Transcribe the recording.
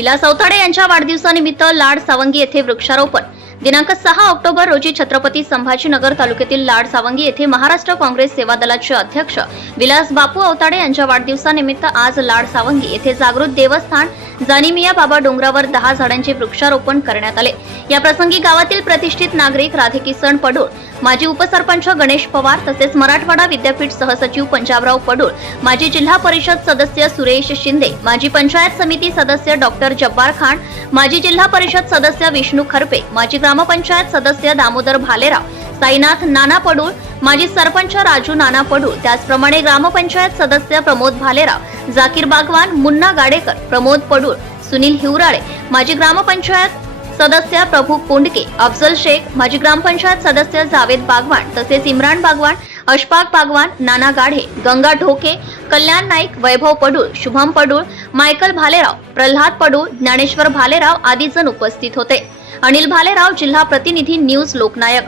विलास अवताडे यांच्या वाढदिवसानिमित्त लाड सावंगी येथे वृक्षारोपण. दिनांक सहा ऑक्टोबर रोजी छत्रपती संभाजीनगर तालुक्यातील लाड सावंगी येथे महाराष्ट्र काँग्रेस सेवा दलाचे अध्यक्ष विलास बापू अवताडे यांच्या वाढदिवसानिमित्त आज लाड सावंगी येथे जागृत देवस्थान जानिमिया बाबा डोंगरावर दहा झाडांचे वृक्षारोपण करण्यात आले. या प्रसंगी गावातील प्रतिष्ठित नागरिक राधेकिसन पडूळ माजी उपसरपंच गणेश पवार तसेच मराठवाडा विद्यापीठ सहसचिव पंजाबराव पडूळ माजी जिल्हा परिषद सदस्य सुरेश शिंदे माजी पंचायत समिती सदस्य डॉक्टर जब्बार खान माजी जिल्हा परिषद सदस्य विष्णू खरपे माजी ग्रामपंचायत सदस्य दामोदर भालेराव साईनाथ नाना पडूळ माजी सरपंच राजू नाना पडूळ त्याचप्रमाणे ग्रामपंचायत सदस्य प्रमोद भालेराव जाकीर बागवान मुन्ना गाडेकर प्रमोद पडूळ सुनील हिवराळे माजी ग्रामपंचायत सदस्य प्रभू कोंडके अफजल शेख माजी ग्रामपंचायत सदस्य जावेद बागवान तसेच इम्रान बागवान अशफाक बागवान नाना गाढे गंगा ढोके कल्याण नाईक वैभव पडूळ शुभम पडूळ मायकल भालेराव प्रल्हाद पडूळ ज्ञानेश्वर भालेराव आदी जण उपस्थित होते. अनिल भालेराव जिल्हा प्रतिनिधी न्यूज लोकनायक.